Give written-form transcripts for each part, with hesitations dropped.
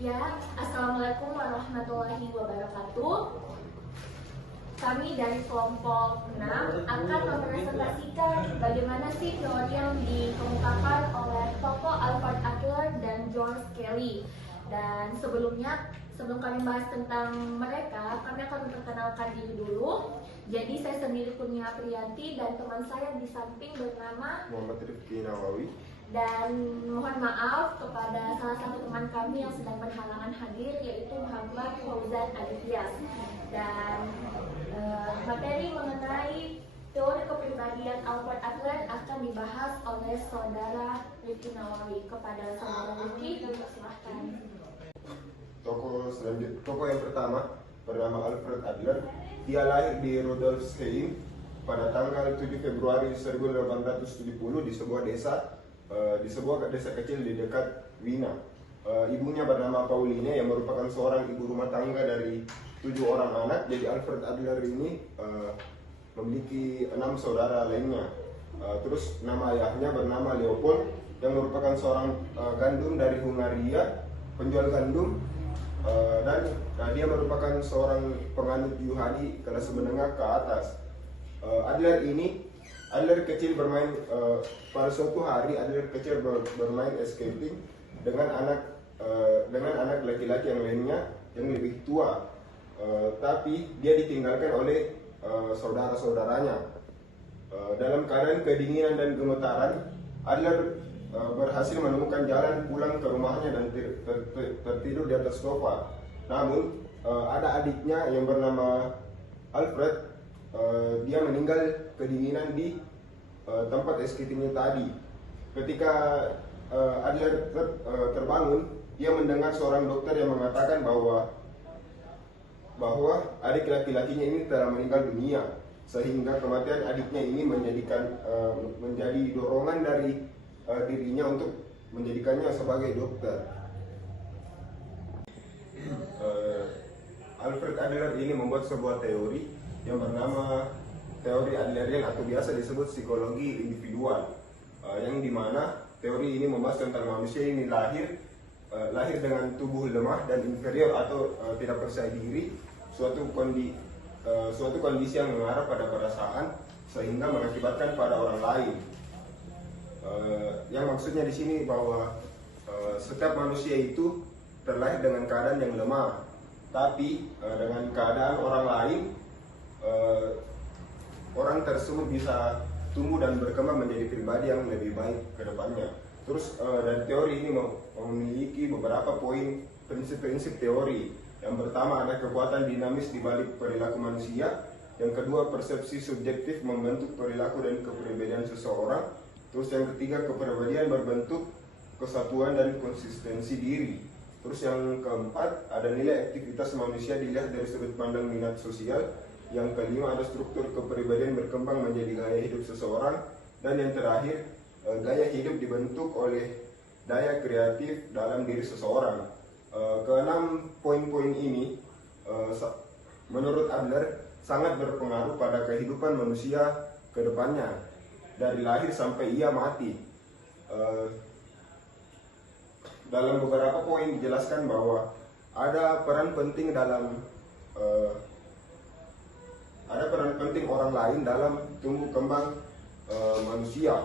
Ya, Assalamualaikum warahmatullahi wabarakatuh. Kami dari kelompok 6 akan mempresentasikan bagaimana sih teori yang dikemukakan oleh tokoh Albert Adler dan George Kelly. Dan sebelum kami bahas tentang mereka, kami akan memperkenalkan diri dulu. Jadi saya sendiri Kurnia Priyanti dan teman saya di samping bernama Muhammad Rifki Nawawi. Dan mohon maaf kepada salah satu teman kami yang sedang berhalangan hadir, yaitu Muhammad Fauzan Alifias. Dan materi mengenai teori kepribadian Albert Adler akan dibahas oleh saudara Rifki Nawawi. Kepada saudara Rifki, silahkan. Tokoh yang pertama bernama Alfred Adler. Dia lahir di Rudolfsheim pada tanggal 7 Februari 1870 di sebuah desa kecil di dekat Wina. Ibunya bernama Pauline yang merupakan seorang ibu rumah tangga dari 7 orang anak. Jadi Alfred Adler ini memiliki 6 saudara lainnya. Terus nama ayahnya bernama Leopold yang merupakan seorang gandum dari Hungaria, penjual gandum. Dan dia merupakan seorang penganut Yuhadi kelas menengah ke atas. Adler kecil bermain pada suatu hari Adler kecil bermain skating dengan anak laki-laki yang lainnya yang lebih tua, tapi dia ditinggalkan oleh saudara-saudaranya. Dalam keadaan kedinginan dan gemetaran, Adler berhasil menemukan jalan pulang ke rumahnya dan tertidur di atas sofa. Namun ada adiknya yang bernama Alfred. Dia meninggal kedinginan di tempat skatingnya tadi. Ketika Adler terbangun, dia mendengar seorang dokter yang mengatakan bahwa adik laki-lakinya ini telah meninggal dunia, sehingga kematian adiknya ini menjadi dorongan dari dirinya untuk menjadikannya sebagai dokter. Alfred Adler ini membuat sebuah teori yang bernama teori Adlerian atau biasa disebut psikologi individual, yang dimana teori ini membahas tentang manusia ini lahir dengan tubuh lemah dan inferior atau tidak percaya diri, suatu kondisi yang mengarah pada perasaan sehingga mengakibatkan pada orang lain. Yang maksudnya di sini bahwa setiap manusia itu terlahir dengan keadaan yang lemah, tapi dengan keadaan orang lain, orang tersebut bisa tumbuh dan berkembang menjadi pribadi yang lebih baik ke depannya. Terus dari teori ini memiliki beberapa poin prinsip-prinsip teori. Yang pertama ada kekuatan dinamis di balik perilaku manusia. Yang kedua, persepsi subjektif membentuk perilaku dan kepribadian seseorang. Terus yang ketiga, kepribadian berbentuk kesatuan dan konsistensi diri. Terus yang keempat, ada nilai aktivitas manusia dilihat dari sudut pandang minat sosial. Yang kelima, ada struktur kepribadian berkembang menjadi gaya hidup seseorang. Dan yang terakhir, gaya hidup dibentuk oleh daya kreatif dalam diri seseorang. Keenam poin-poin ini menurut Adler sangat berpengaruh pada kehidupan manusia ke depannya, dari lahir sampai ia mati. Dalam beberapa poin dijelaskan bahwa ada peran penting orang lain dalam tumbuh kembang manusia.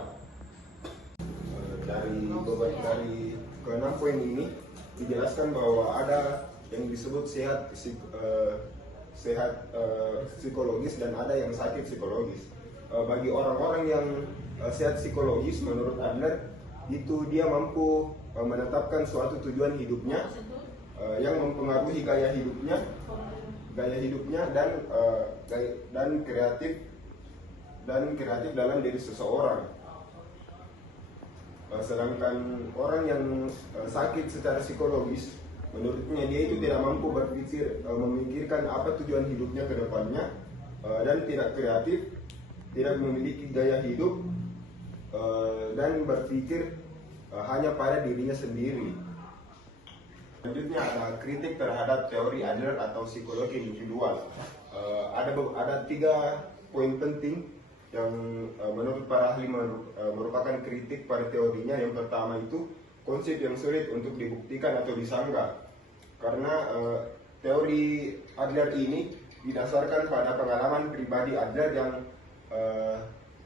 Dari keenam poin ini dijelaskan bahwa ada yang disebut sehat psikologis dan ada yang sakit psikologis. Bagi orang-orang yang sehat psikologis, menurut Adler itu dia mampu menetapkan suatu tujuan hidupnya yang mempengaruhi gaya hidupnya dan kreatif dalam diri seseorang. Sedangkan orang yang sakit secara psikologis, menurutnya dia itu tidak mampu memikirkan apa tujuan hidupnya ke depannya, dan tidak kreatif, tidak memiliki gaya hidup, dan berpikir hanya pada dirinya sendiri. Selanjutnya ada kritik terhadap teori Adler atau psikologi individual. Ada 3 poin penting yang menurut para ahli merupakan kritik pada teorinya. Yang pertama itu konsep yang sulit untuk dibuktikan atau disanggah. karena teori Adler ini didasarkan pada pengalaman pribadi Adler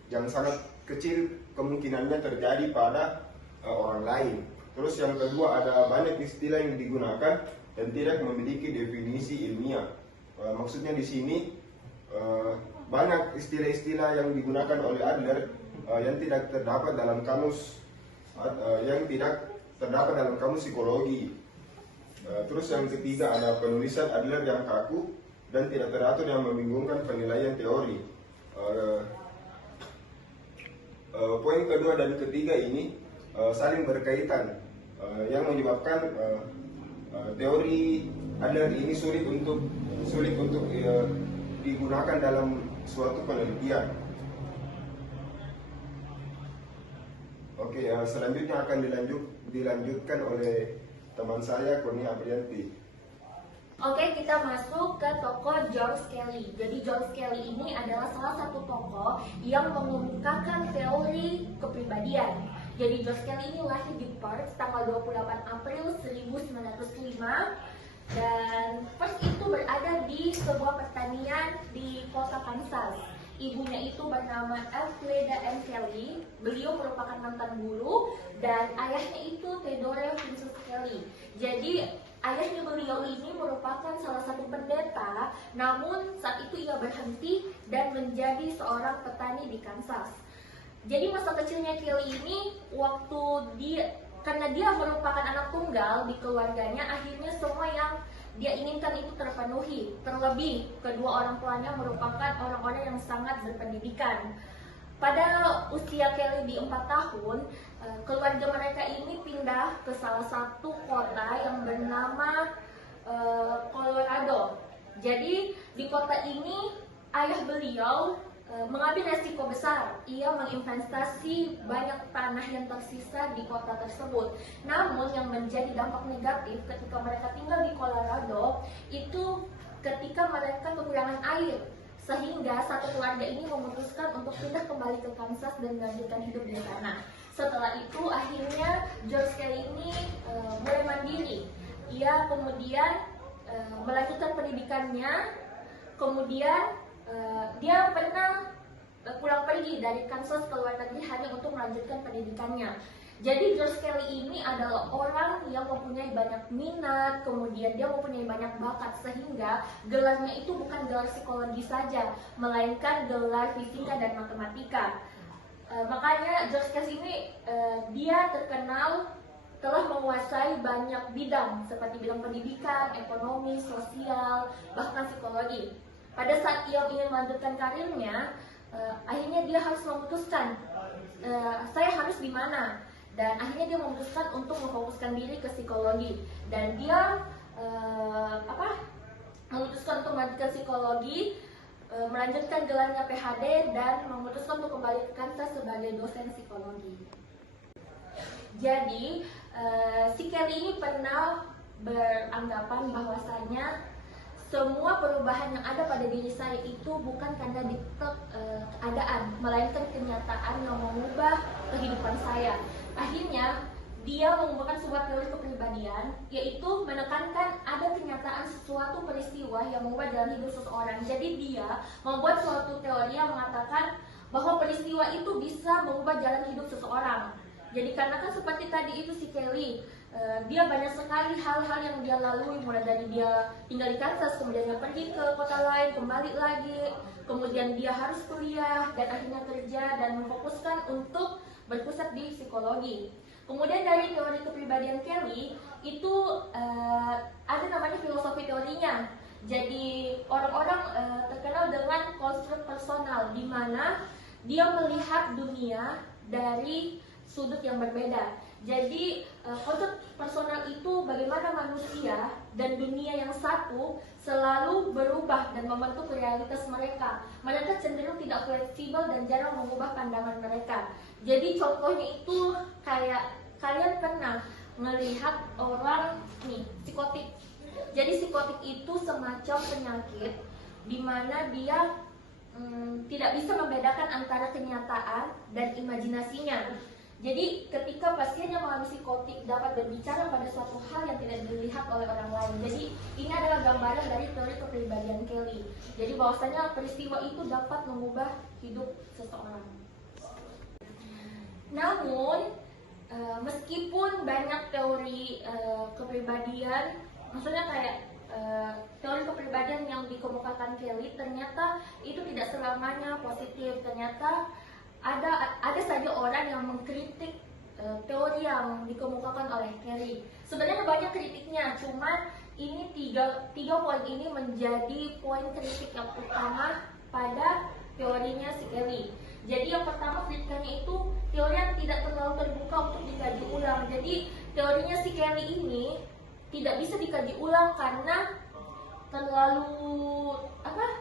yang sangat kecil kemungkinannya terjadi pada orang lain. Terus yang kedua, ada banyak istilah yang digunakan dan tidak memiliki definisi ilmiah. Maksudnya di sini banyak istilah-istilah yang digunakan oleh Adler yang tidak terdapat dalam kamus psikologi. Terus yang ketiga, ada penulisan Adler yang kaku dan tidak teratur yang membingungkan penilaian teori. Poin kedua dan ketiga ini saling berkaitan, yang menyebabkan teori Adler ini sulit untuk digunakan dalam suatu penelitian. Oke, selanjutnya akan dilanjutkan oleh teman saya, Kurnia Aprianti. Oke, kita masuk ke tokoh George Kelly. Jadi George Kelly ini adalah salah satu tokoh yang mengemukakan teori kepribadian. Jadi George Kelly ini lahir di Perth tanggal 28 April 1905, dan Perth itu berada di sebuah pertanian di kota Kansas. Ibunya itu bernama Elfreda M. Kelly. Beliau merupakan mantan buruh, dan ayahnya itu Theodore Vincent Kelly. Jadi ayahnya beliau ini merupakan salah satu pendeta, namun saat itu ia berhenti dan menjadi seorang petani di Kansas. Jadi masa kecilnya Kelly ini, karena dia merupakan anak tunggal di keluarganya, akhirnya semua yang dia inginkan itu terpenuhi. Terlebih kedua orang tuanya merupakan orang-orang yang sangat berpendidikan. Pada usia Kelly di 4 tahun, keluarga mereka ini pindah ke salah satu kota yang bernama Colorado. Jadi di kota ini ayah beliau mengambil resiko besar. Ia menginvestasi banyak tanah yang tersisa di kota tersebut. Namun yang menjadi dampak negatif ketika mereka tinggal di Colorado itu ketika mereka kekurangan air, sehingga satu keluarga ini memutuskan untuk pindah kembali ke Kansas dan melanjutkan hidup di sana. Setelah itu akhirnya George Kelly ini mulai mandiri. Ia kemudian melanjutkan pendidikannya. Kemudian dia pernah pulang pergi dari Kansas ke luar negeri hanya untuk melanjutkan pendidikannya. Jadi George Kelly ini adalah orang yang mempunyai banyak minat, kemudian dia mempunyai banyak bakat, sehingga gelarnya itu bukan gelar psikologi saja, melainkan gelar fisika dan matematika. Makanya George Kelly ini dia terkenal telah menguasai banyak bidang seperti bidang pendidikan, ekonomi, sosial, bahkan psikologi. Pada saat ia ingin melanjutkan karirnya, akhirnya dia harus memutuskan saya harus di mana, dan akhirnya dia memutuskan untuk memfokuskan diri ke psikologi, dan dia memutuskan untuk melanjutkan psikologi, melanjutkan gelarnya PhD, dan memutuskan untuk kembali ke Kansas sebagai dosen psikologi. Jadi si Kelly ini pernah beranggapan bahwasanya semua perubahan yang ada pada diri saya itu bukan karena diktek keadaan, melainkan kenyataan yang mengubah kehidupan saya. Akhirnya dia mengembangkan sebuah teori kepribadian, yaitu menekankan ada kenyataan sesuatu peristiwa yang mengubah jalan hidup seseorang. Jadi dia membuat suatu teori yang mengatakan bahwa peristiwa itu bisa mengubah jalan hidup seseorang. Jadi karena kan seperti tadi itu si Kelly, dia banyak sekali hal-hal yang dia lalui, mulai dari dia tinggal di Kansas, kemudian dia pergi ke kota lain, kembali lagi, kemudian dia harus kuliah dan akhirnya kerja dan memfokuskan untuk berpusat di psikologi. Kemudian dari teori kepribadian Kelly itu ada namanya filosofi teorinya. Jadi orang-orang terkenal dengan konstruk personal, di mana dia melihat dunia dari sudut yang berbeda. Jadi konsep personal itu bagaimana manusia dan dunia yang satu selalu berubah dan membentuk realitas mereka. Mereka cenderung tidak fleksibel dan jarang mengubah pandangan mereka. Jadi contohnya itu kayak kalian pernah melihat orang psikotik. Jadi psikotik itu semacam penyakit di mana dia tidak bisa membedakan antara kenyataan dan imajinasinya. Jadi ketika pasien yang mengalami psikotik dapat berbicara pada suatu hal yang tidak dilihat dilihat oleh orang lain. Jadi ini adalah gambaran dari teori kepribadian Kelly. Jadi bahwasanya peristiwa itu dapat mengubah hidup seseorang. Namun meskipun banyak teori kepribadian, maksudnya kayak teori kepribadian yang dikemukakan Kelly, ternyata itu tidak selamanya positif. Ternyata ada saja orang yang mengkritik teori yang dikemukakan oleh Kelly. Sebenarnya banyak kritiknya, cuman ini tiga poin ini menjadi poin kritik yang utama pada teorinya si Kelly. Jadi yang pertama kritikannya itu teori yang tidak terlalu terbuka untuk dikaji ulang. Jadi teorinya si Kelly ini tidak bisa dikaji ulang karena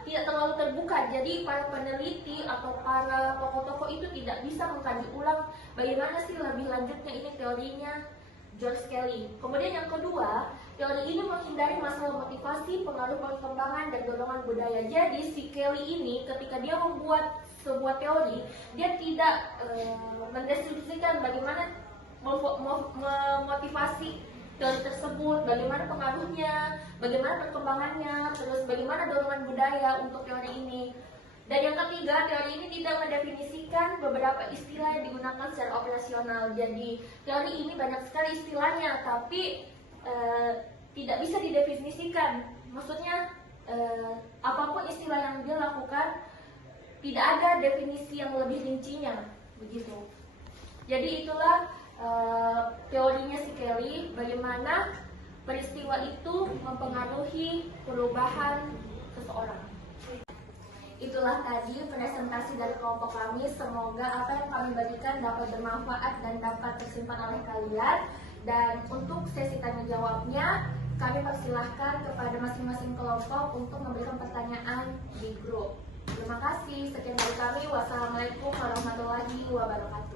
tidak terlalu terbuka. Jadi para peneliti atau para tokoh-tokoh itu tidak bisa mengkaji ulang bagaimana sih lebih lanjutnya ini teorinya George Kelly. Kemudian yang kedua, teori ini menghindari masalah motivasi, pengaruh perkembangan, dan dorongan budaya. Jadi si Kelly ini ketika dia membuat sebuah teori, dia tidak mendeskripsikan bagaimana memotivasi teori tersebut, bagaimana pengaruhnya, bagaimana perkembangannya, terus bagaimana dorongan budaya untuk teori ini. Dan yang ketiga, teori ini tidak mendefinisikan beberapa istilah yang digunakan secara operasional. Jadi teori ini banyak sekali istilahnya, tapi tidak bisa didefinisikan. Maksudnya apapun istilah yang dia lakukan, tidak ada definisi yang lebih rincinya, begitu. Jadi itulah teorinya si Kelly, bagaimana peristiwa itu mempengaruhi perubahan seseorang. Itulah tadi presentasi dari kelompok kami. Semoga apa yang kami bagikan dapat bermanfaat dan dapat tersimpan oleh kalian. Dan untuk sesi tanya jawabnya, kami persilahkan kepada masing-masing kelompok untuk memberikan pertanyaan di grup. Terima kasih. Sekian dari kami. Wassalamualaikum warahmatullahi wabarakatuh.